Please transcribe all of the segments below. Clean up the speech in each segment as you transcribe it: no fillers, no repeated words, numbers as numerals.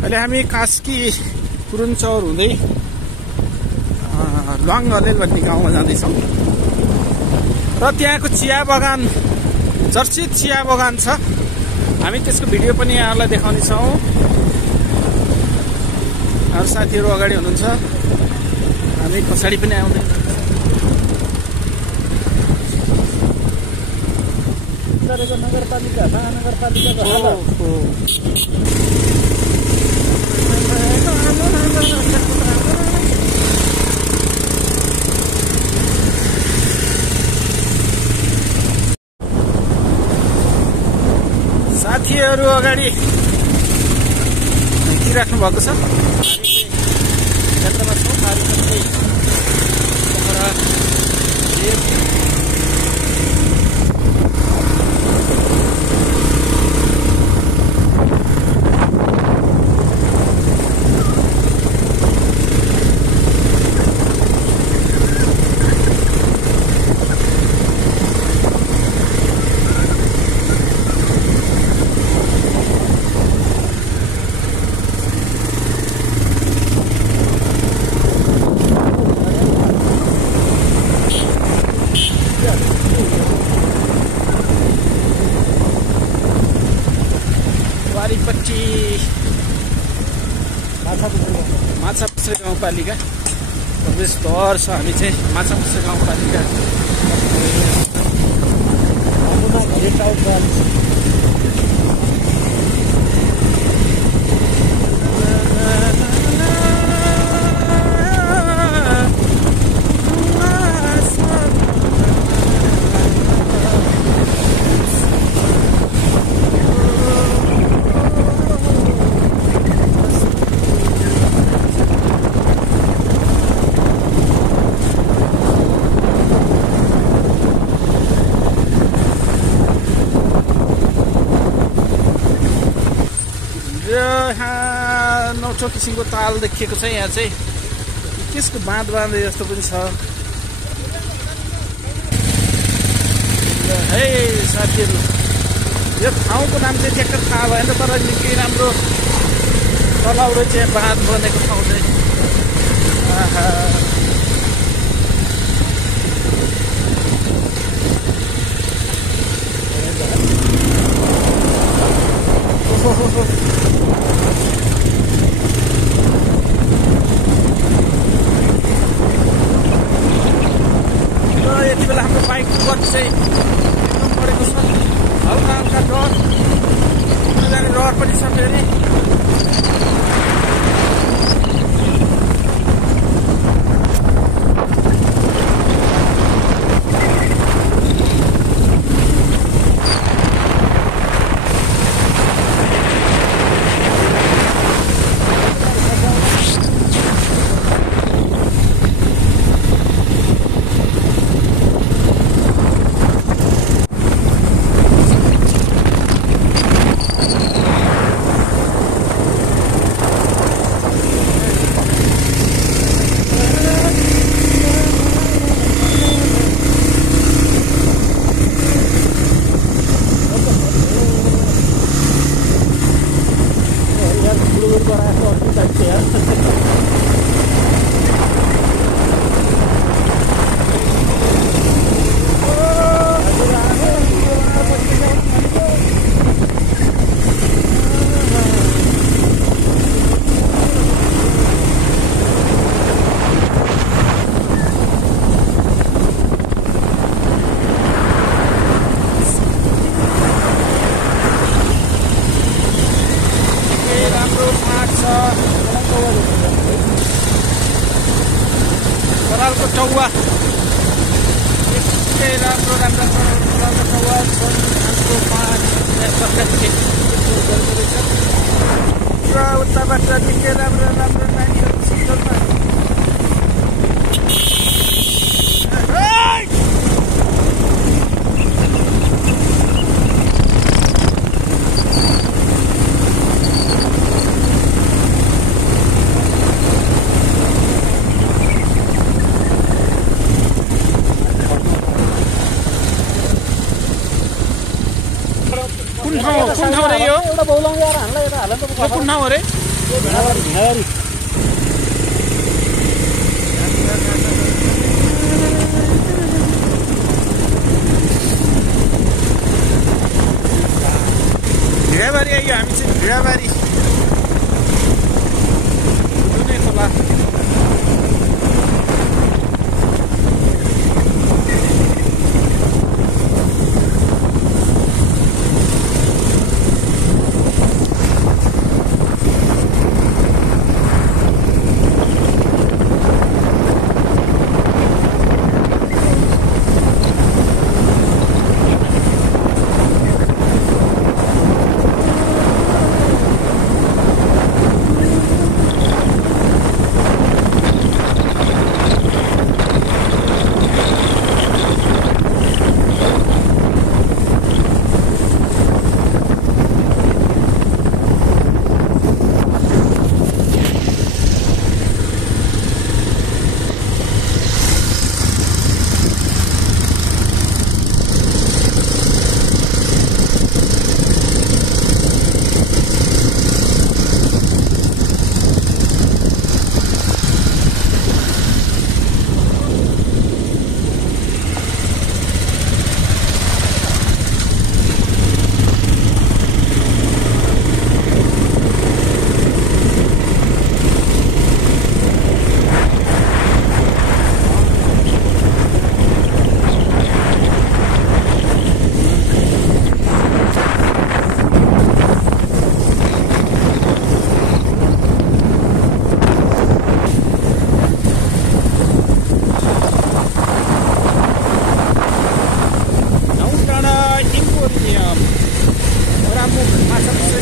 अहिले हामी कास्की पुरुन्चौर हुँदै ल्वाङ घलेल भन्ने गाउँमा जाँदैछौँ र त्यहाँको चिया बगान चर्चित चिया बगान छ। हामी त्यसको भिडियो पनि यहाँहरूलाई देखाउनेछौँ। अरू साथीहरू अगाडि हुनुहुन्छ, हामी पछाडि पनि आउँदै नगरपालिका महानगरपालिकाको हालत साथीहरू अगाडि हिँडिराख्नु भएको छ। यात्रामा छौँ। वारीपट्टि माछापुच्छ्रे गाउँपालिका प्रवेशद्वार छ। हामी चाहिँ माछापुच्छ्रे गाउँपालिका नौठो किसिमको ताल देखिएको छ। यहाँ चाहिँ त्यसको बाँध बाँधे जस्तो पनि छ। है साथीहरू, यो ठाउँको नाम चाहिँ ट्याक्टर थाहा भएन, तर निकै राम्रो तलौरो चाहिँ बाँध बनेको ठाउँ चाहिँ। यति बेला हाम्रो बाइकको गति चाहिँ एकदम बढेको छ। हल्का हल्का डर जाने डर पनि छ फेरि। बरालको टौवा एकै राम्रो राम्रो बरालको टौवा छन्। हाम्रो 5 र उताबाट निकै राम्रो राम्रो नानीहरू सिक्छन्। कुन ठाउँ रे यो? कुन ठाउँ रे? भिडाबारी आइयो हामी चाहिँ भिडाबारी कुनै खोला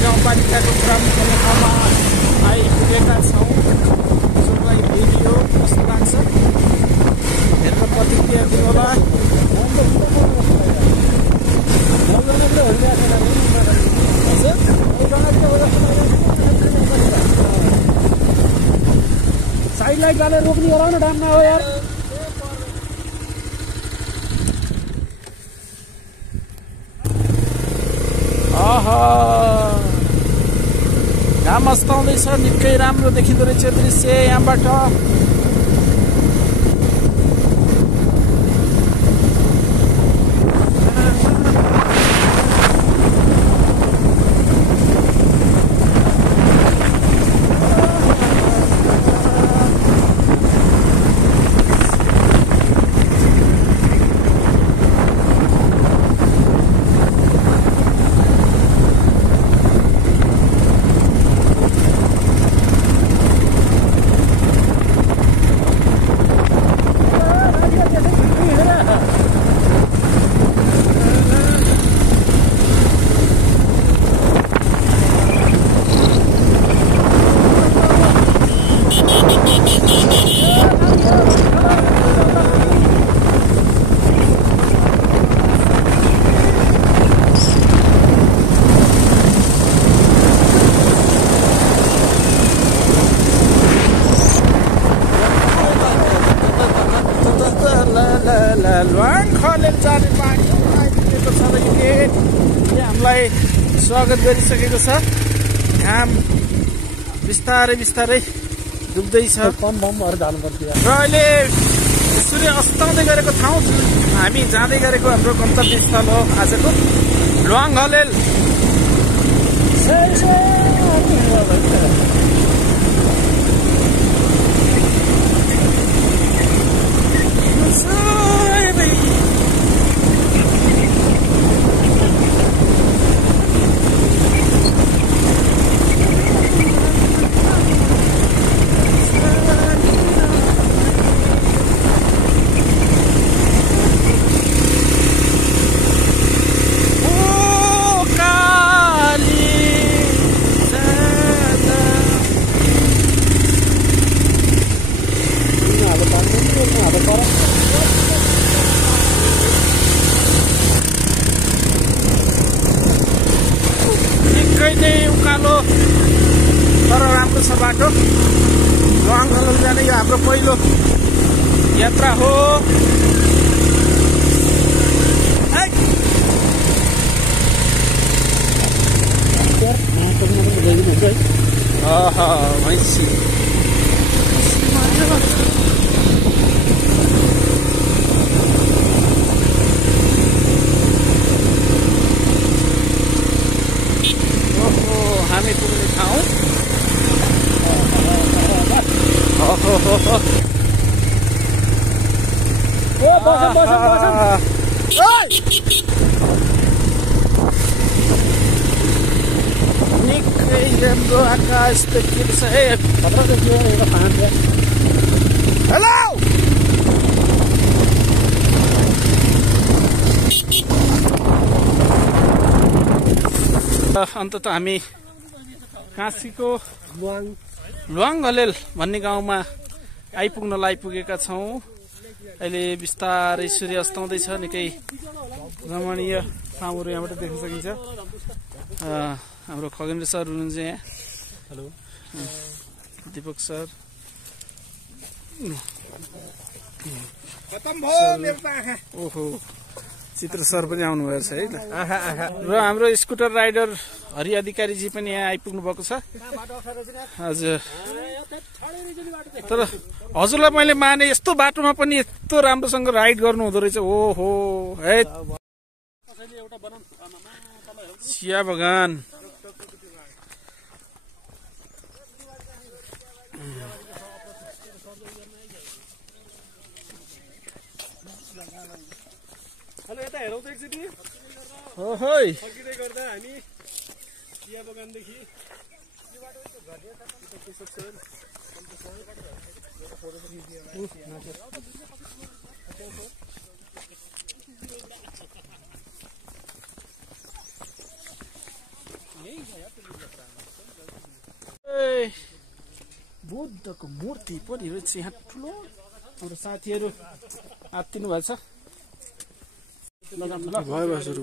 गाउँपालिकाको प्रमुख ठाउँमा आइपुगेका छौँ। यसलाई भिडियो कस्तो लाग्छ हेरेर प्रतिक्रिया दिनुहोला। साइड लाइट वाले रोक्ने गराउन डाममा हो यार। घाम अस्ताउँदैछ, निकै राम्रो देखिँदो रहेछ दृश्य यहाँबाट। ल्वाङ खलेर जाने पानी आइपुगेको छ र यो गेटले हामीलाई स्वागत गरिसकेको छ। घाम बिस्तारै बिस्तारै डुब्दैछ र अहिले सूर्य अस्ताउँदै गरेको ठाउँ हामी जाँदै गरेको हाम्रो गन्तव्य स्थल हो आजको ल्वाङ खलेल। उकालो तर राम्रो छ बाटो। ल्वाङ खलेल जाने यो हाम्रो पहिलो यात्रा हो। भैँसी हामी पुग्ने ठाउँ निकै राम्रो आकाश देखिन्छ है। हेलो अन्तत हामी काशीको लुवाङ घलेल भन्ने गाउँमा आइपुगेका छौँ। अहिले बिस्तारै सूर्य अस्ताउँदैछ। निकै रमणीय ठाउँहरू यहाँबाट देख्न सकिन्छ। हाम्रो खगेन्द्र सर हुनुहुन्छ यहाँ। Hello Deepak sir. ओहो चित्र सर पनि आउनुभएको छ है त। र हाम्रो स्कुटर राइडर हरि अधिकारीजी पनि यहाँ आइपुग्नु भएको छ। हजुर तर हजुरलाई मैले माने यस्तो बाटोमा पनि यस्तो राम्रोसँग राइड गर्नु हुँदो रहेछ। ओहो है चिया बगान हेलो यता हेरौँ त एकचोटि। ओहोइ फर्किँदै गर्दा हामी चिया बगानदेखि बुद्धको मूर्ति पनि रहेछ यहाँ ठुलो। हाम्रो साथीहरू आत्तिनु भएको छ। भयो सुरु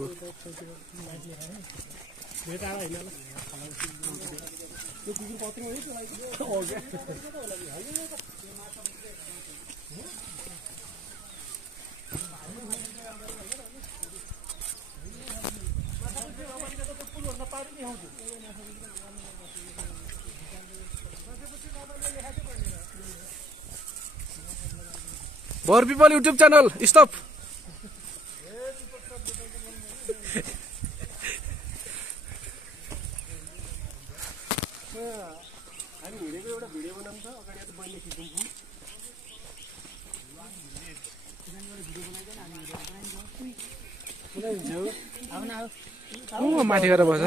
भर पिपल युट्युब च्यानल स्टप। हामी हिँडेको एउटा भिडियो बनाउनु छ। अगाडि त मैले खिच्दिन्छु। माथि गएर बस्छ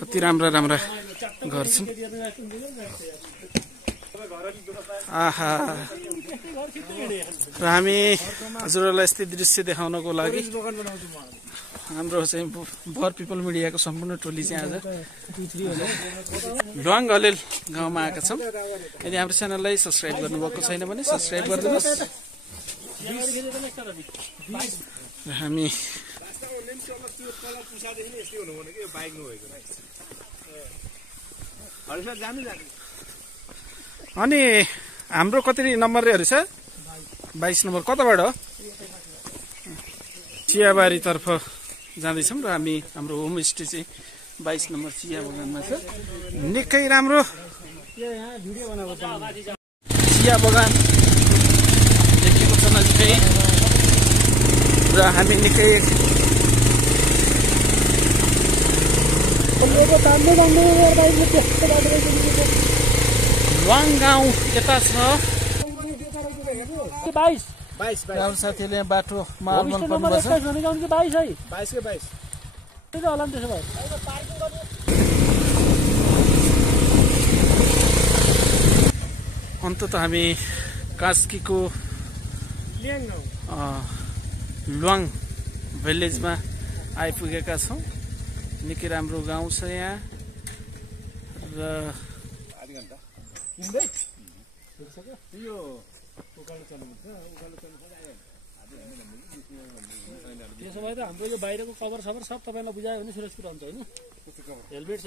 कति राम्रा राम्रा घर छन्। आहा र हामी हजुरहरूलाई यस्तै दृश्य देखाउनको लागि हाम्रो चाहिँ भर पिपल मिडियाको सम्पूर्ण टोली चाहिँ आज लुवाङ घलेल गाउँमा आएका छौँ। यदि हाम्रो च्यानललाई सब्सक्राइब गर्नुभएको छैन भने सब्सक्राइब गरिदिनुहोस्। र हामी अनि हाम्रो कति नम्बरहरू छ? 22 नम्बर। कताबाट हो? चियाबारीतर्फ जाँदैछौँ र हामी हाम्रो होमस्टे चाहिँ 22 नम्बर चिया बगानमा छ। निकै राम्रो चिया बगान देखेको छ नजिकै र हामी निकै लुवाङ गाउँ यता छ। 22 गाउँ साथीहरूले बाटो मार्मल पर्नुपर्छ। 22 अन्तत हामी कास्कीको लुवाङ भिलेजमा आइपुगेका छौँ। निकै राम्रो गाउँ छ यहाँ र त्यसो भए त हाम्रो यो बाहिरको कभर सबर सब तपाईँलाई बुझायो भने सुरक्षित हुन्छ होइन। हेलमेट